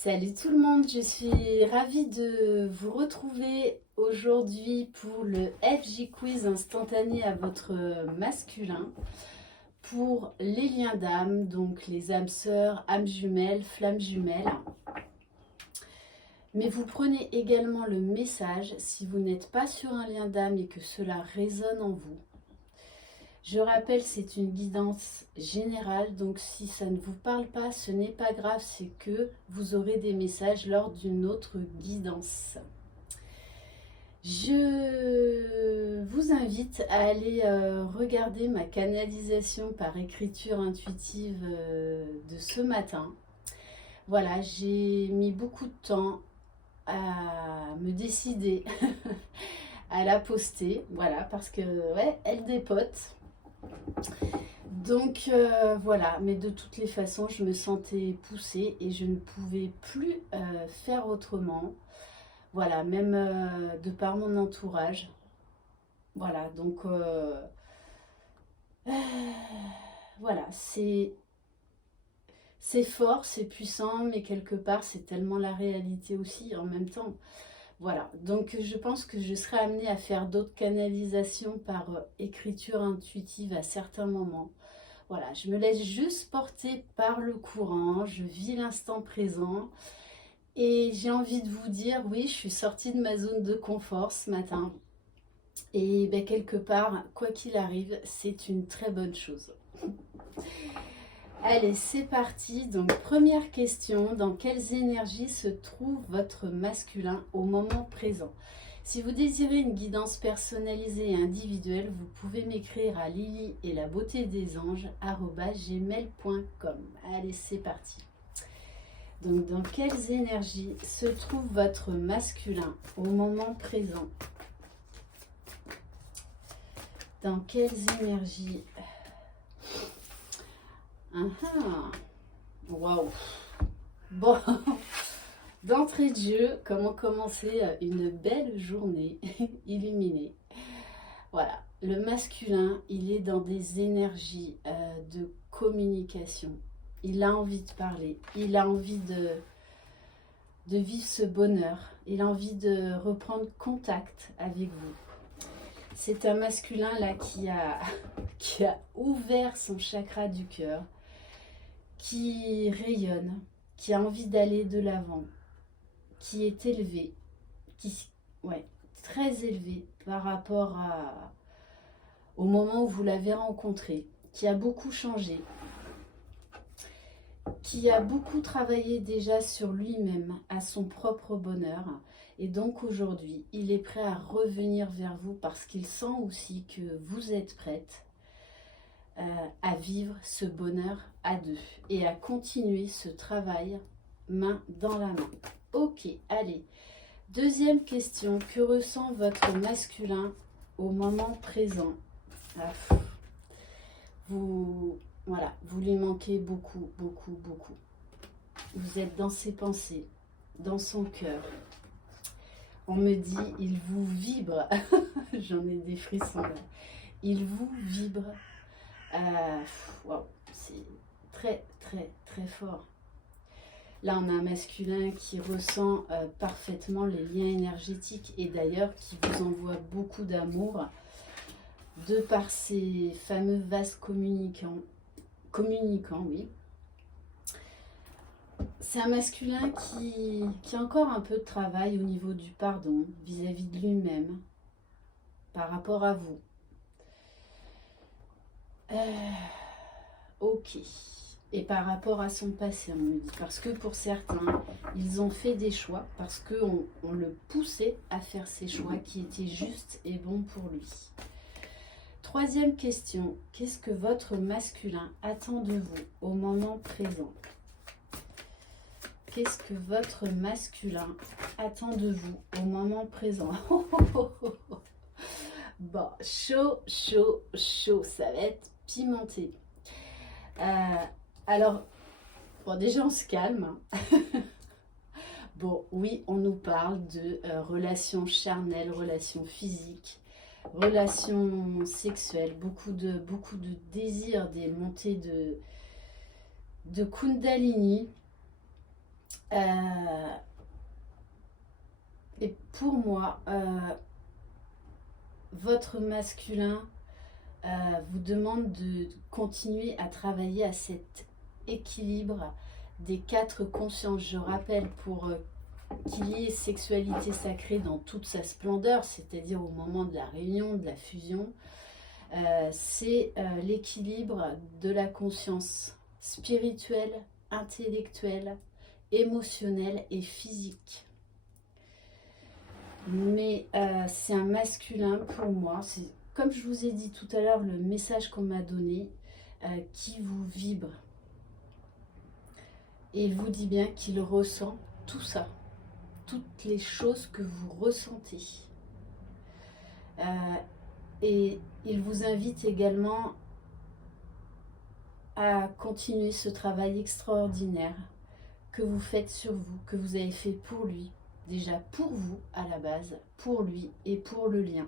Salut tout le monde, je suis ravie de vous retrouver aujourd'hui pour le FJ Quiz instantané à votre masculin pour les liens d'âme, donc les âmes sœurs, âmes jumelles, flammes jumelles. Mais vous prenez également le message si vous n'êtes pas sur un lien d'âme et que cela résonne en vous. Je rappelle, c'est une guidance générale, donc si ça ne vous parle pas, ce n'est pas grave, c'est que vous aurez des messages lors d'une autre guidance. Je vous invite à aller regarder ma canalisation par écriture intuitive de ce matin. Voilà, j'ai mis beaucoup de temps à me décider à la poster, voilà, parce que ouais, elle dépote. Donc voilà, mais de toutes les façons, je me sentais poussée et je ne pouvais plus faire autrement. Voilà, même de par mon entourage. Voilà, donc voilà, c'est fort, c'est puissant, mais quelque part, c'est tellement la réalité aussi en même temps. Voilà, donc je pense que je serai amenée à faire d'autres canalisations par écriture intuitive à certains moments. Voilà, je me laisse juste porter par le courant, je vis l'instant présent et j'ai envie de vous dire, oui, je suis sortie de ma zone de confort ce matin et ben, quelque part, quoi qu'il arrive, c'est une très bonne chose. Allez, c'est parti. Donc, première question, dans quelles énergies se trouve votre masculin au moment présent? Si vous désirez une guidance personnalisée et individuelle, vous pouvez m'écrire à lily et la beauté des anges @gmail.com. Allez, c'est parti. Donc, dans quelles énergies se trouve votre masculin au moment présent? Dans quelles énergies? Waouh. Bon, d'entrée de jeu, comment commencer une belle journée illuminée. Voilà, le masculin, il est dans des énergies de communication. Il a envie de parler, il a envie de vivre ce bonheur, il a envie de reprendre contact avec vous. C'est un masculin là qui a ouvert son chakra du cœur, qui rayonne, qui a envie d'aller de l'avant, qui est élevé, ouais, très élevé par rapport au moment où vous l'avez rencontré, qui a beaucoup changé, qui a beaucoup travaillé déjà sur lui-même, à son propre bonheur. Et donc aujourd'hui, il est prêt à revenir vers vous parce qu'il sent aussi que vous êtes prête à vivre ce bonheur à deux et à continuer ce travail main dans la main. Ok, allez. Deuxième question, que ressent votre masculin au moment présent? Voilà, vous lui manquez beaucoup, beaucoup, beaucoup. Vous êtes dans ses pensées, dans son cœur. On me dit, il vous vibre. J'en ai des frissons là. Il vous vibre. Wow, c'est très, très, très fort. Là, on a un masculin qui ressent parfaitement les liens énergétiques et d'ailleurs qui vous envoie beaucoup d'amour de par ces fameux vases communicants, oui. C'est un masculin qui a encore un peu de travail au niveau du pardon vis-à-vis de lui-même par rapport à vous. Ok. Et par rapport à son passé, on me dit. Parce que pour certains, ils ont fait des choix parce qu'on le poussait à faire ces choix qui étaient justes et bons pour lui. Troisième question, qu'est-ce que votre masculin attend de vous au moment présent? Qu'est-ce que votre masculin attend de vous au moment présent? Bon, chaud, chaud, chaud, ça va être pimenté. Alors, bon, déjà on se calme. Bon, oui, on nous parle de relations charnelles, relations physiques, relations sexuelles, beaucoup de désirs, des montées de Kundalini. Et pour moi, votre masculin vous demande de continuer à travailler à cet équilibre des 4 consciences. Je rappelle, pour qu'il y ait sexualité sacrée dans toute sa splendeur, c'est-à-dire au moment de la réunion, de la fusion, c'est l'équilibre de la conscience spirituelle, intellectuelle, émotionnelle et physique. Mais c'est un masculin pour moi, c'est comme je vous ai dit tout à l'heure, le message qu'on m'a donné, qui vous vibre. Et il vous dit bien qu'il ressent tout ça, toutes les choses que vous ressentez. Et il vous invite également à continuer ce travail extraordinaire que vous faites sur vous, que vous avez fait pour lui. Déjà pour vous à la base, pour lui et pour le lien.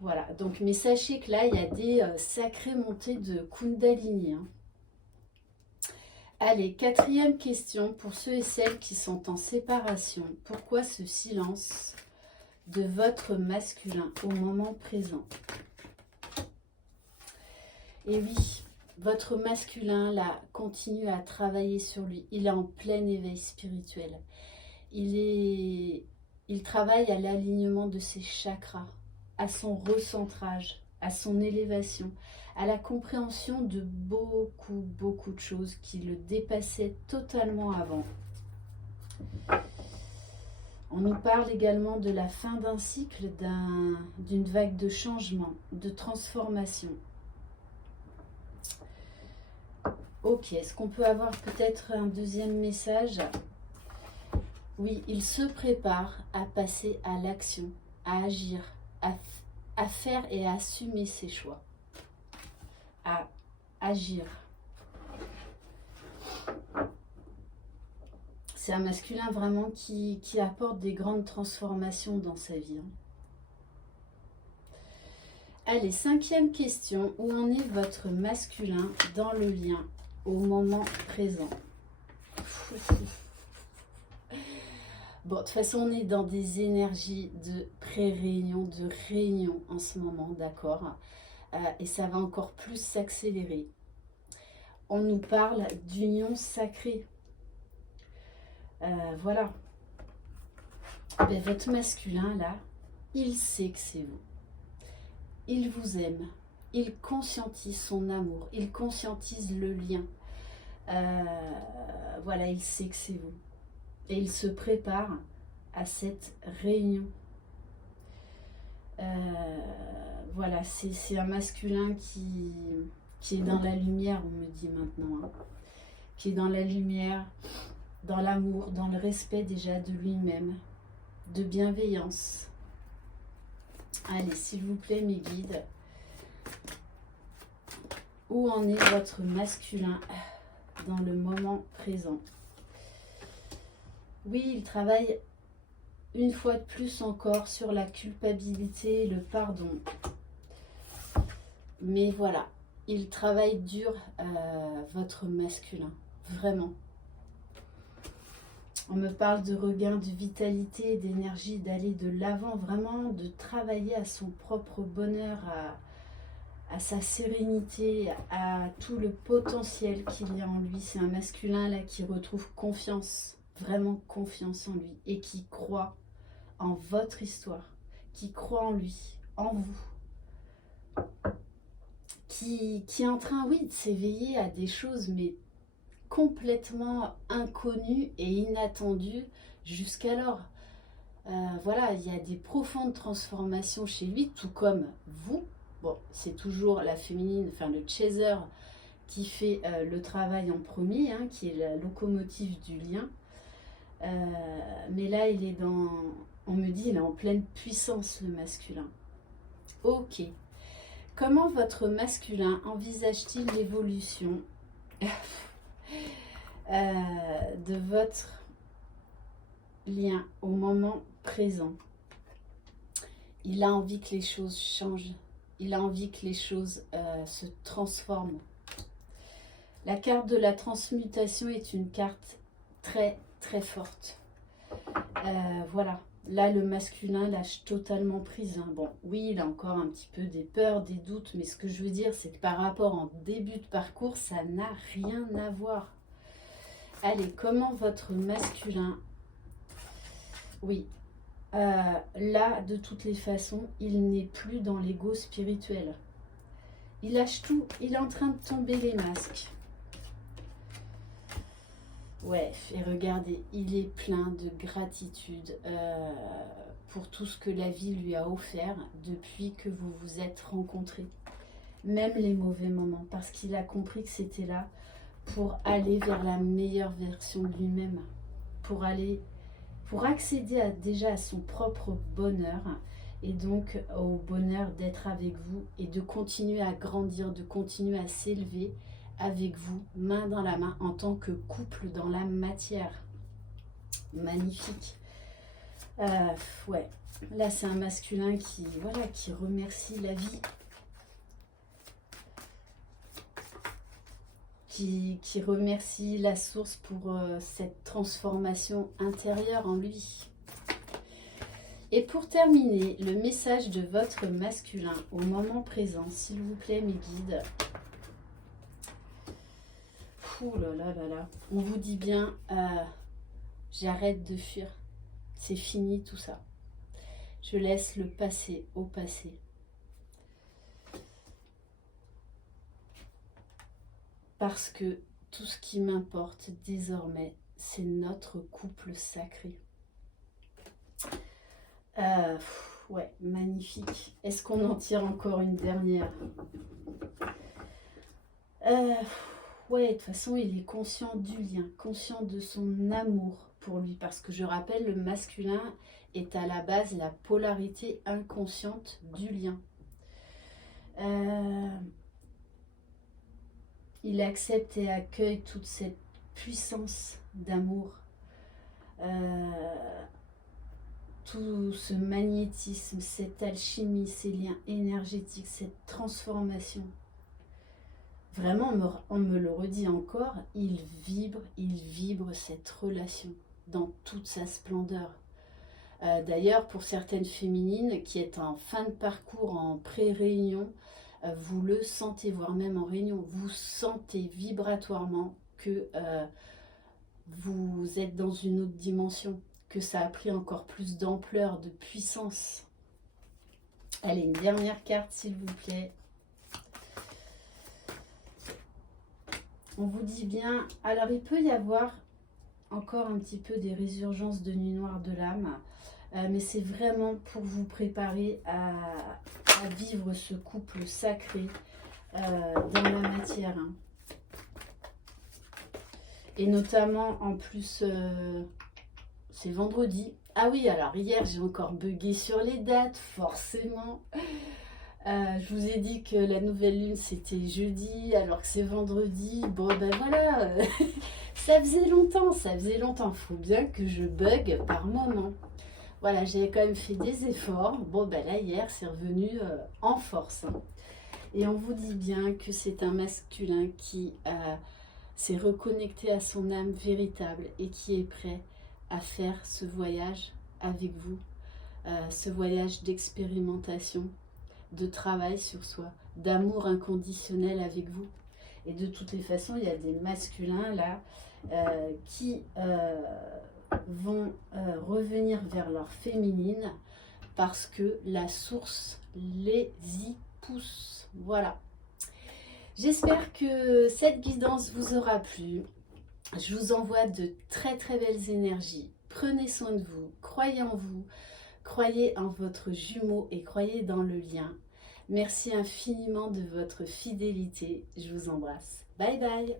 Voilà, donc mais sachez que là, il y a des sacrées montées de Kundalini. Hein. Allez, 4e question pour ceux et celles qui sont en séparation. Pourquoi ce silence de votre masculin au moment présent? Et oui, votre masculin, là, continue à travailler sur lui. Il est en plein éveil spirituel. Il travaille à l'alignement de ses chakras, à son recentrage, à son élévation, à la compréhension de beaucoup de choses qui le dépassaient totalement avant. On nous parle également de la fin d'un cycle, d'une vague de changement, de transformation. Ok, est-ce qu'on peut avoir peut-être un deuxième message? Oui, il se prépare à passer à l'action, à agir, à faire et à assumer ses choix, à agir. C'est un masculin vraiment qui apporte des grandes transformations dans sa vie. Allez, 5e question. Où en est votre masculin dans le lien au moment présent? Bon, de toute façon, on est dans des énergies de pré-réunion, de réunion en ce moment, d'accord? Et ça va encore plus s'accélérer. On nous parle d'union sacrée. Voilà. Ben, votre masculin, là, il sait que c'est vous. Il vous aime. Il conscientise son amour. Il conscientise le lien. Voilà, il sait que c'est vous. Et il se prépare à cette réunion. Voilà, c'est un masculin qui est dans la lumière, on me dit maintenant. Hein, qui est dans la lumière, dans l'amour, dans le respect déjà de lui-même, de bienveillance. Allez, s'il vous plaît, mes guides. Où en est votre masculin dans le moment présent? Oui, il travaille une fois de plus encore sur la culpabilité et le pardon. Mais voilà, il travaille dur, votre masculin, vraiment. On me parle de regain de vitalité, d'énergie, d'aller de l'avant, vraiment de travailler à son propre bonheur, à sa sérénité, à tout le potentiel qu'il y a en lui. C'est un masculin là qui retrouve confiance, vraiment confiance en lui et qui croit en votre histoire, qui croit en lui, en vous, qui est en train, oui, de s'éveiller à des choses, mais complètement inconnues et inattendues jusqu'alors. Voilà, il y a des profondes transformations chez lui, tout comme vous. Bon, c'est toujours la féminine, enfin le chaser qui fait le travail en premier, hein, qui est la locomotive du lien. Mais là, il est dans... On me dit, il est en pleine puissance, le masculin. Ok. Comment votre masculin envisage-t-il l'évolution de votre lien au moment présent? Il a envie que les choses changent. Il a envie que les choses se transforment. La carte de la transmutation est une carte très très forte. Voilà, là le masculin lâche totalement prise, hein. Bon, oui, il a encore un petit peu des peurs, des doutes, mais ce que je veux dire, c'est que par rapport en début de parcours, ça n'a rien à voir. Allez, comment votre masculin... Oui, là, de toutes les façons, il n'est plus dans l'ego spirituel. Il lâche tout, il est en train de tomber les masques. Ouais, et regardez, il est plein de gratitude pour tout ce que la vie lui a offert depuis que vous vous êtes rencontrés. Même les mauvais moments, parce qu'il a compris que c'était là pour aller vers la meilleure version de lui-même, pour accéder déjà à son propre bonheur, et donc au bonheur d'être avec vous et de continuer à grandir, de continuer à s'élever avec vous, main dans la main, en tant que couple dans la matière. Magnifique. Ouais, là c'est un masculin qui remercie la vie, qui remercie la source pour cette transformation intérieure en lui. Et pour terminer, le message de votre masculin au moment présent, s'il vous plaît mes guides. Ouh là là là là. On vous dit bien, j'arrête de fuir. C'est fini tout ça. Je laisse le passé au passé. Parce que tout ce qui m'importe désormais, c'est notre couple sacré. Ouais, magnifique. Est-ce qu'on en tire encore une dernière? Ouais, de toute façon, il est conscient du lien, conscient de son amour pour lui. Parce que je rappelle, le masculin est à la base la polarité inconsciente du lien. Il accepte et accueille toute cette puissance d'amour. Tout ce magnétisme, cette alchimie, ces liens énergétiques, cette transformation. Vraiment, on me le redit encore, il vibre cette relation dans toute sa splendeur. D'ailleurs, pour certaines féminines qui est en fin de parcours, en pré-réunion, vous le sentez, voire même en réunion, vous sentez vibratoirement que vous êtes dans une autre dimension, que ça a pris encore plus d'ampleur, de puissance. Allez, une dernière carte s'il vous plaît. On vous dit bien, alors il peut y avoir encore un petit peu des résurgences de nuit noire de l'âme, mais c'est vraiment pour vous préparer à vivre ce couple sacré dans la matière. Hein. Et notamment, en plus, c'est vendredi. Ah oui, alors hier, j'ai encore bugué sur les dates, forcément. Je vous ai dit que la nouvelle lune, c'était jeudi, alors que c'est vendredi. Bon, ben voilà, ça faisait longtemps. Faut bien que je bug par moment. Voilà, j'avais quand même fait des efforts. Bon, ben là, hier, c'est revenu en force. Hein. Et on vous dit bien que c'est un masculin qui s'est reconnecté à son âme véritable et qui est prêt à faire ce voyage avec vous, ce voyage d'expérimentation, de travail sur soi, d'amour inconditionnel avec vous. Et de toutes les façons, il y a des masculins là qui vont revenir vers leur féminine parce que la source les y pousse. Voilà. J'espère que cette guidance vous aura plu. Je vous envoie de très très belles énergies. Prenez soin de vous, croyez en vous, croyez en votre jumeau et croyez dans le lien. Merci infiniment de votre fidélité. Je vous embrasse. Bye bye.